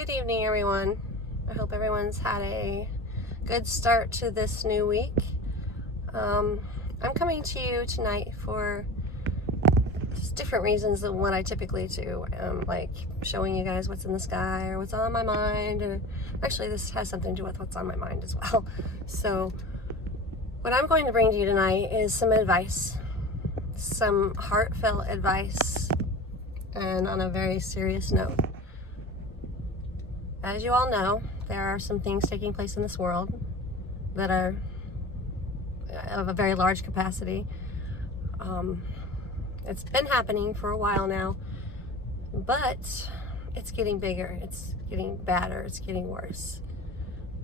Good evening, everyone. I hope everyone's had a good start to this new week. I'm coming to you tonight for just different reasons than what I typically do, like showing you guys what's in the sky or what's on my mind. And actually, this has something to do with what's on my mind as well. So what I'm going to bring to you tonight is some advice, some heartfelt advice, and on a very serious note. As you all know, there are some things taking place in this world that are of a very large capacity. It's been happening for a while now, but it's getting bigger, it's getting badder, it's getting worse.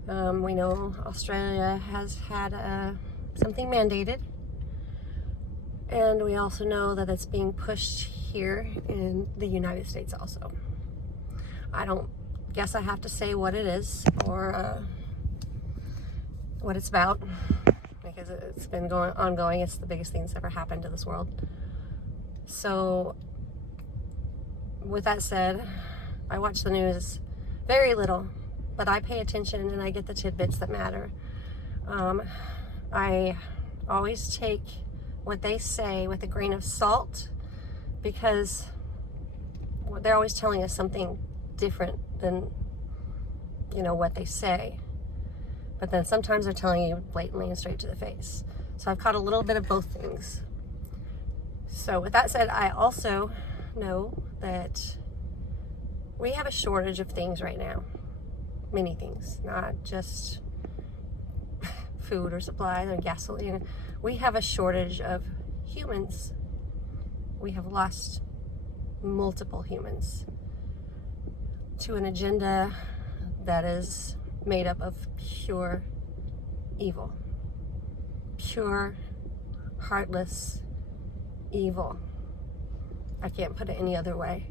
We know Australia has had something mandated, and we also know that it's being pushed here in the United States also. I don't guess I have to say what it is or what it's about, because it's been ongoing. It's the biggest thing that's ever happened to this world. So with that said, I watch the news very little, but I pay attention and I get the tidbits that matter. I always take what they say with a grain of salt, because they're always telling us something different than, you know, what they say. But then sometimes they're telling you blatantly and straight to the face. So I've caught a little bit of both things. So with that said, I also know that we have a shortage of things right now. Many things, not just food or supplies or gasoline. We have a shortage of humans. We have lost multiple humans to an agenda that is made up of pure evil. Pure, heartless evil. I can't put it any other way.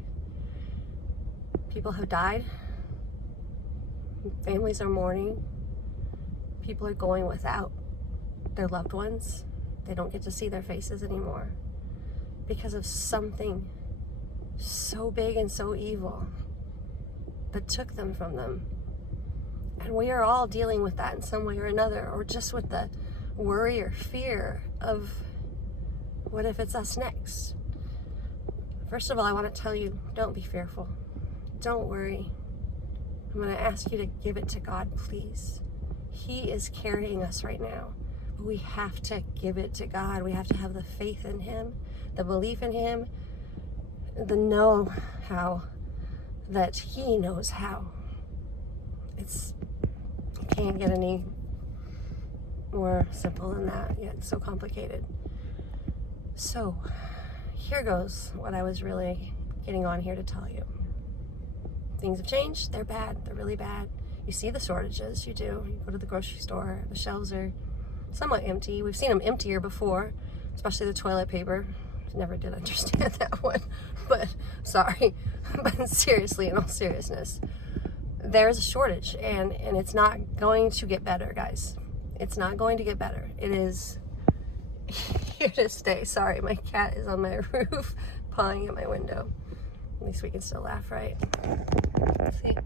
People have died. Families are mourning. People are going without their loved ones. They don't get to see their faces anymore because of something so big and so evil that took them from them. And we are all dealing with that in some way or another, or just with the worry or fear of what if it's us next. First of all, I want to tell you, don't be fearful. Don't worry. I'm going to ask you to give it to God, please. He is carrying us right now. But we have to give it to God. We have to have the faith in Him, the belief in Him, the know-how that He knows how. It can't get any more simple than that, yet so complicated. So here goes what I was really getting on here to tell you. Things have changed. They're bad. They're really bad. You see the shortages. You do. You go to the grocery store. The shelves are somewhat empty. We've seen them emptier before, especially the toilet paper. Never did understand that one, but sorry. But seriously, in all seriousness, there's a shortage, and it's not going to get better, guys. It's not going to get better. It is here to stay. Sorry, my cat is on my roof pawing at my window. At least we can still laugh, right? See?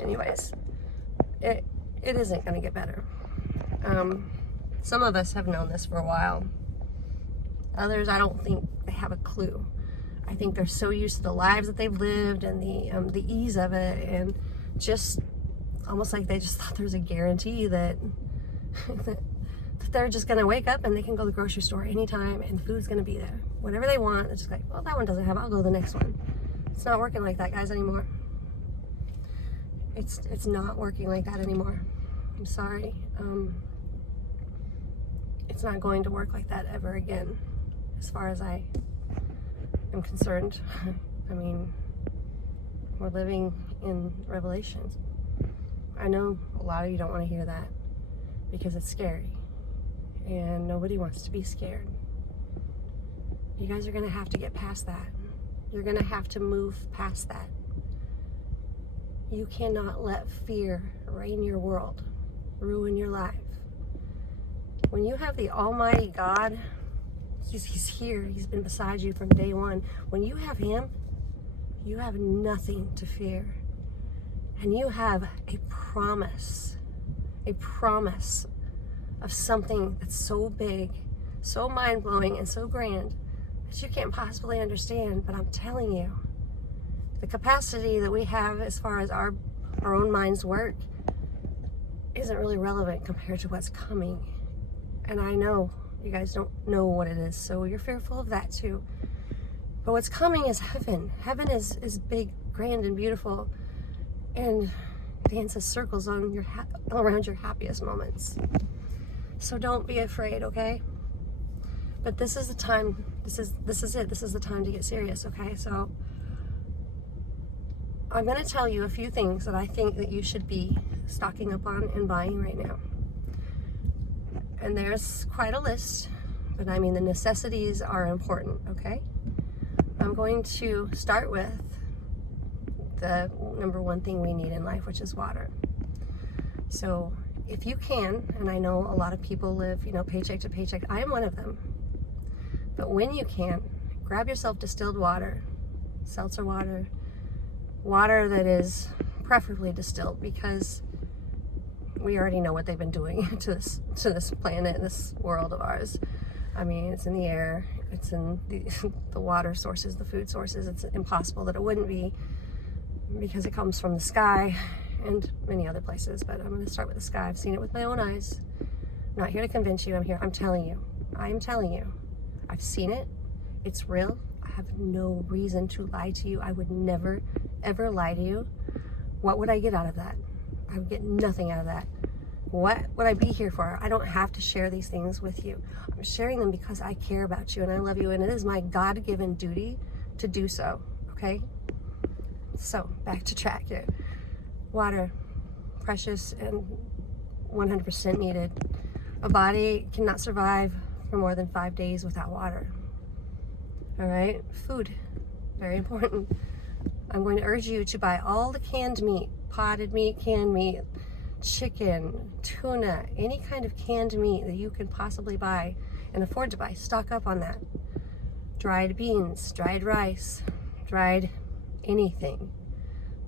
Anyways, it isn't going to get better. Some of us have known this for a while. Others, I don't think they have a clue. I think they're so used to the lives that they've lived and the ease of it, and just almost like they just thought there was a guarantee that that they're just gonna wake up and they can go to the grocery store anytime and food's gonna be there. Whatever they want, it's just like, well, that one doesn't have it, I'll go to the next one. It's not working like that, guys, anymore. It's not working like that anymore. I'm sorry. It's not going to work like that ever again, as far as I am concerned. I mean, we're living in Revelations. I know a lot of you don't want to hear that because it's scary, and nobody wants to be scared. You guys are going to have to get past that. You're going to have to move past that. You cannot let fear reign your world, ruin your life. When you have the Almighty God, He's here. He's been beside you from day one. When you have Him, you have nothing to fear. And you have a promise of something that's so big, so mind-blowing, and so grand that you can't possibly understand. But I'm telling you, the capacity that we have as far as our own minds work isn't really relevant compared to what's coming. And I know you guys don't know what it is, so you're fearful of that too. But what's coming is heaven. Heaven is big, grand, and beautiful, and dances circles on around your happiest moments. So don't be afraid, okay? But this is the time. This is it. This is the time to get serious, okay? So I'm going to tell you a few things that I think that you should be stocking up on and buying right now. And there's quite a list, but I mean the necessities are important, okay? I'm going to start with the number one thing we need in life, which is water. So if you can, and I know a lot of people live, paycheck to paycheck. I am one of them. But when you can, grab yourself distilled water, seltzer water, water that is preferably distilled, because we already know what they've been doing to this planet, this world of ours. I mean, it's in the air, it's in the water sources, the food sources. It's impossible that it wouldn't be, because it comes from the sky and many other places. But I'm going to start with the sky. I've seen it with my own eyes. I'm not here to convince you. I'm telling you. I've seen it. It's real. I have no reason to lie to you. I would never, ever lie to you. What would I get out of that? I would get nothing out of that. What would I be here for? I don't have to share these things with you. I'm sharing them because I care about you and I love you, and it is my God-given duty to do so, okay? So, back to track here. Water, precious and 100% needed. A body cannot survive for more than 5 days without water. All right, food, very important. I'm going to urge you to buy all the canned meat, potted meat, canned meat, chicken, tuna, any kind of canned meat that you can possibly buy and afford to buy. Stock up on that. Dried beans, dried rice, dried anything.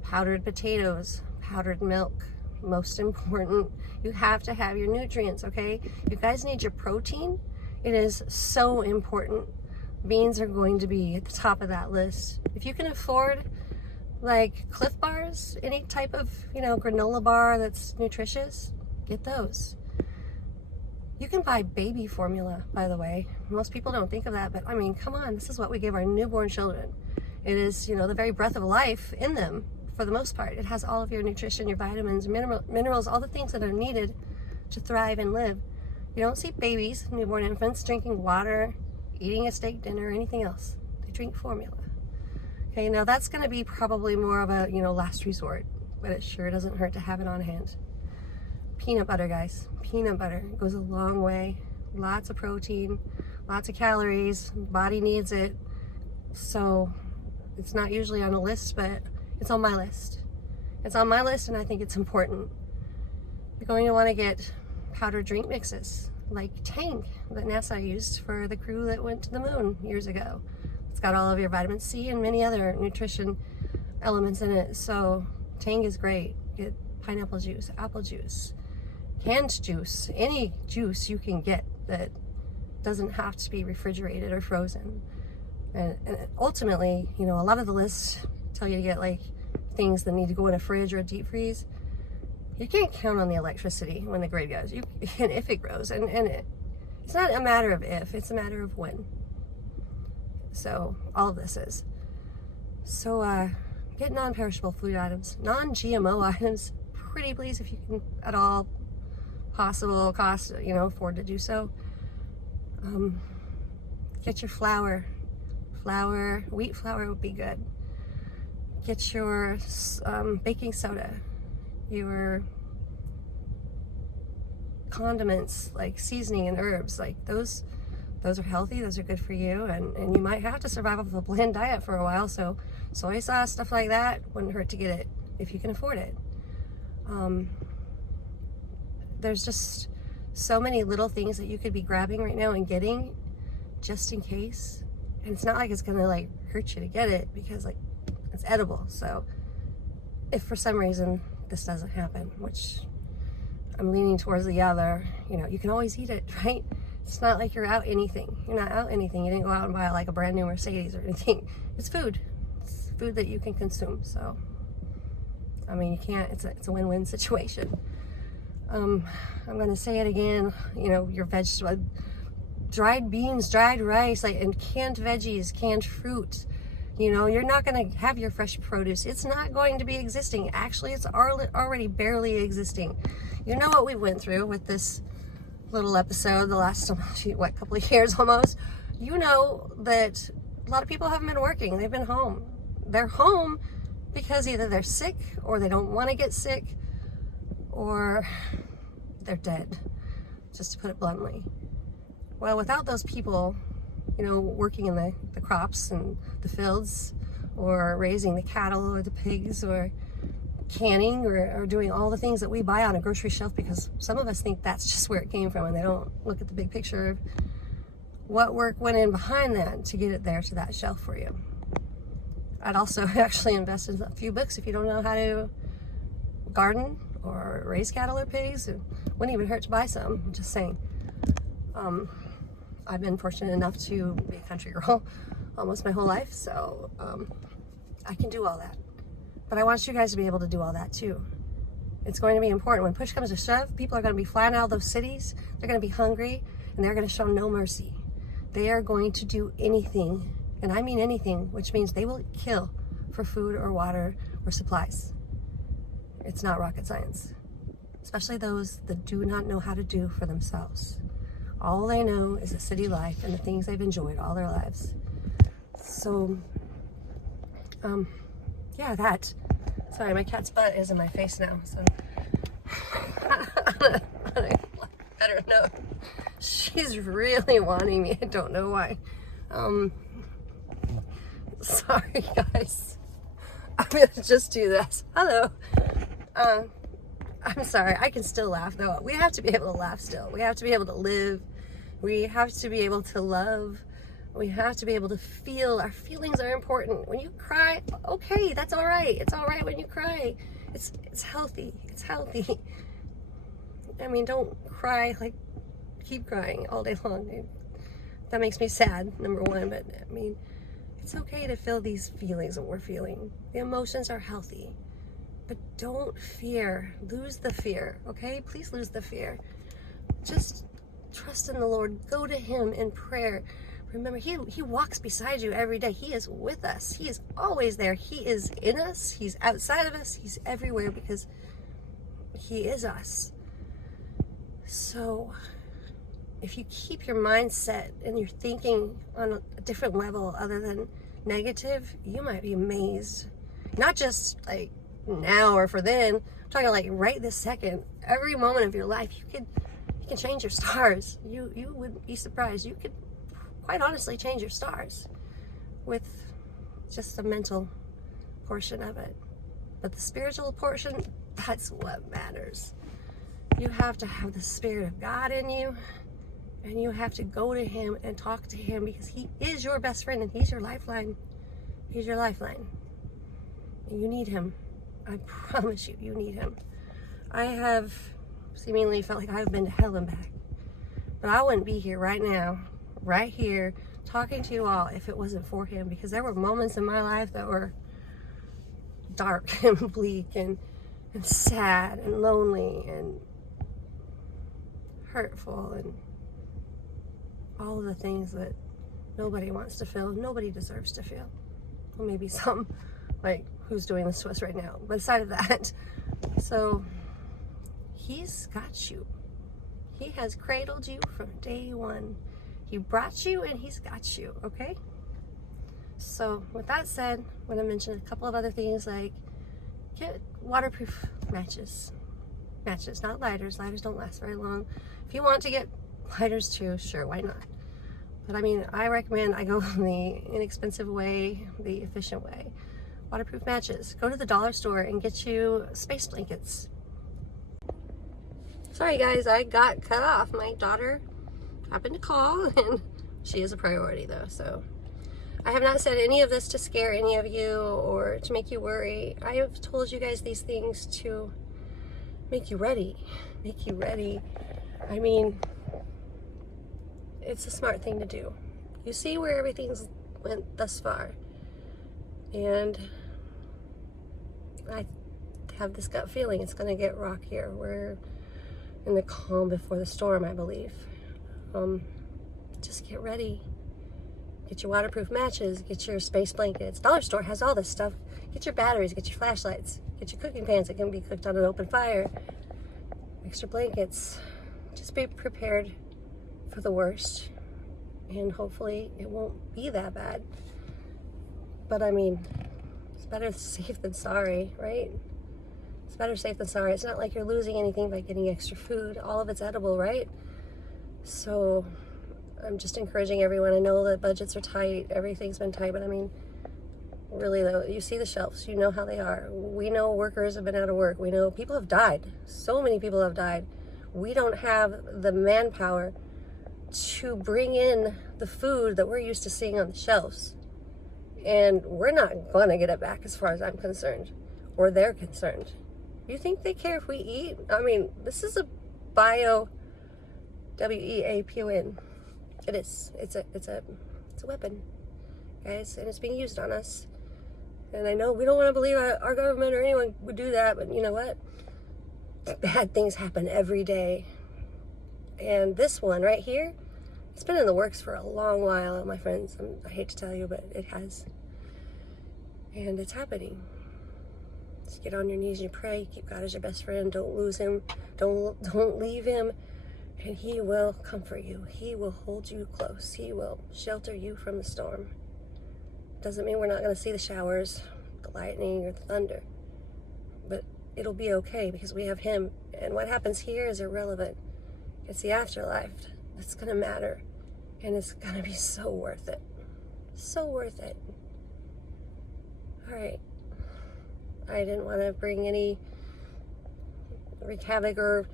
Powdered potatoes, powdered milk. Most important, you have to have your nutrients, okay? You guys need your protein. It is so important. Beans are going to be at the top of that list. If you can afford like Cliff Bars, any type of, granola bar that's nutritious, get those. You can buy baby formula, by the way. Most people don't think of that, but I mean, come on, this is what we give our newborn children. It is, the very breath of life in them, for the most part. It has all of your nutrition, your vitamins, minerals, all the things that are needed to thrive and live. You don't see babies, newborn infants, drinking water, eating a steak dinner, or anything else. They drink formula. Okay, now that's going to be probably more of a, last resort, but it sure doesn't hurt to have it on hand. Peanut butter, guys. Peanut butter goes a long way. Lots of protein, lots of calories. Body needs it. So it's not usually on a list, but it's on my list. It's on my list, and I think it's important. You're going to want to get powdered drink mixes, like Tang, that NASA used for the crew that went to the moon years ago. It's got all of your vitamin C and many other nutrition elements in it. So Tang is great. Get pineapple juice, apple juice, canned juice, any juice you can get that doesn't have to be refrigerated or frozen. And ultimately, a lot of the lists tell you to get like things that need to go in a fridge or a deep freeze. You can't count on the electricity when the grid goes. And if it grows, and it's not a matter of if, it's a matter of when. So all of this is. So get non-perishable food items, non-GMO items, pretty please, if you can at all possible cost, afford to do so. Get your flour. Wheat flour would be good. Get your baking soda, your condiments like seasoning and herbs, like those are healthy, those are good for you, and you might have to survive off of a bland diet for a while, so soy sauce, stuff like that, wouldn't hurt to get it if you can afford it. There's just so many little things that you could be grabbing right now and getting just in case, and it's not like it's gonna like hurt you to get it, because like it's edible, so if for some reason this doesn't happen, which I'm leaning towards the other, you know, you can always eat it, right? It's not like you're out anything. You're not out anything. You didn't go out and buy like a brand new Mercedes or anything. It's food. It's food that you can consume. So, I mean, you can't, it's a win-win situation. I'm going to say it again, you know, your vegetable, dried beans, dried rice, like, and canned veggies, canned fruit. You know, you're not going to have your fresh produce. It's not going to be existing. Actually, it's already barely existing. You know what we went through with this little episode the last, what, couple of years almost. You know that a lot of people haven't been working. They've been home. They're home because either they're sick or they don't want to get sick or they're dead, just to put it bluntly. Well, without those people, you know, working in the crops and the fields, or raising the cattle or the pigs, or canning, or doing all the things that we buy on a grocery shelf, because some of us think that's just where it came from and they don't look at the big picture of what work went in behind that to get it there to that shelf for you. I'd also actually invest in a few books if you don't know how to garden or raise cattle or pigs. It wouldn't even hurt to buy some, I'm just saying. I've been fortunate enough to be a country girl almost my whole life, so I can do all that. But I want you guys to be able to do all that too. It's going to be important. When push comes to shove, people are going to be flying out of those cities. They're going to be hungry, and they're going to show no mercy. They are going to do anything, and I mean anything, which means they will kill for food or water or supplies. It's not rocket science, especially those that do not know how to do for themselves. All they know is the city life and the things they've enjoyed all their lives. So, yeah, that. Sorry, my cat's butt is in my face now, so I better know. She's really wanting me. I don't know why. Sorry, guys. I'm gonna just do this. Hello. I'm sorry. I can still laugh, though. We have to be able to laugh still. We have to be able to live. We have to be able to love. We have to be able to feel. Our feelings are important. When you cry, okay, that's all right. It's all right when you cry. It's healthy. It's healthy. I mean, don't cry, like, keep crying all day long. That makes me sad, number one. But, I mean, it's okay to feel these feelings that we're feeling. The emotions are healthy. But don't fear. Lose the fear, okay? Please lose the fear. Just trust in the Lord. Go to Him in prayer. Remember, He walks beside you every day. He is with us. He is always there. He is in us. He's outside of us. He's everywhere because He is us. So, if you keep your mind set and you're thinking on a different level other than negative, you might be amazed. Not just like now or for then. I'm talking like right this second. Every moment of your life, you can change your stars. You would be surprised. You could quite honestly change your stars with just the mental portion of it. But the spiritual portion, that's what matters. You have to have the Spirit of God in you, and you have to go to Him and talk to Him because He is your best friend and He's your lifeline. He's your lifeline. And you need Him. I promise you, you need Him. I have seemingly felt like I've been to hell and back. But I wouldn't be here right now, right here, talking to you all if it wasn't for Him, because there were moments in my life that were dark and bleak and sad and lonely and hurtful and all of the things that nobody wants to feel, nobody deserves to feel. Well, maybe some, like who's doing this to us right now, but aside of that, so He's got you. He has cradled you from day one. He brought you and He's got you, okay? So with that said, I'm going to mention a couple of other things, like get waterproof matches. Matches, not lighters. Lighters don't last very long. If you want to get lighters too, sure, why not? But I mean, I recommend I go the inexpensive way, the efficient way. Waterproof matches. Go to the dollar store and get you space blankets. Sorry guys, I got cut off. My daughter happened to call, and she is a priority though, so. I have not said any of this to scare any of you or to make you worry. I have told you guys these things to make you ready. Make you ready. I mean, it's a smart thing to do. You see where everything's went thus far. And I have this gut feeling it's going to get rockier. We're in the calm before the storm, I believe. Just get ready. Get your waterproof matches, get your space blankets. Dollar store has all this stuff. Get your batteries, get your flashlights, get your cooking pans that can be cooked on an open fire. Extra blankets. Just be prepared for the worst. And hopefully it won't be that bad. But I mean, it's better safe than sorry, right? It's better safe than sorry. It's not like you're losing anything by getting extra food. All of it's edible, right? So I'm just encouraging everyone. I know that budgets are tight. Everything's been tight, but I mean, really though, you see the shelves. You know how they are. We know workers have been out of work. We know people have died. So many people have died. We don't have the manpower to bring in the food that we're used to seeing on the shelves. And we're not going to get it back as far as I'm concerned, or they're concerned. You think they care if we eat? I mean, this is a bio, W-E-A-P-O-N. It is. It's a weapon, guys, and it's being used on us. And I know we don't want to believe our government or anyone would do that, but you know what? Bad things happen every day. And this one right here, it's been in the works for a long while, my friends. I hate to tell you, but it has. And it's happening. Just get on your knees and you pray. Keep God as your best friend. Don't lose him. Don't leave him. And he will comfort you. He will hold you close. He will shelter you from the storm. Doesn't mean we're not going to see the showers, the lightning, or the thunder. But it'll be okay because we have him. And what happens here is irrelevant. It's the afterlife that's going to matter. And it's going to be so worth it. So worth it. All right. I didn't want to bring any wreak havoc or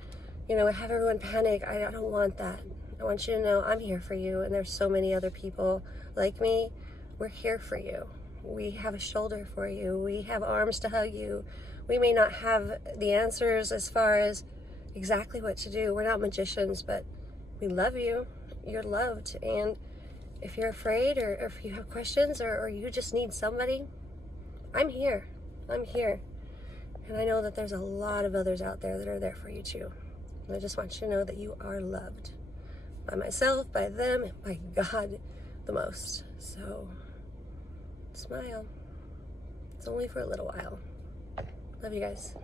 have everyone panic. I don't want that. I want you to know I'm here for you, and there's so many other people like me. We're here for you. We have a shoulder for you. We have arms to hug you. We may not have the answers as far as exactly what to do. We're not magicians, but we love you. You're loved. And if you're afraid or if you have questions or you just need somebody, I'm here. I'm here. And I know that there's a lot of others out there that are there for you too. And I just want you to know that you are loved by myself, by them, and by God the most. So smile. It's only for a little while. Love you guys.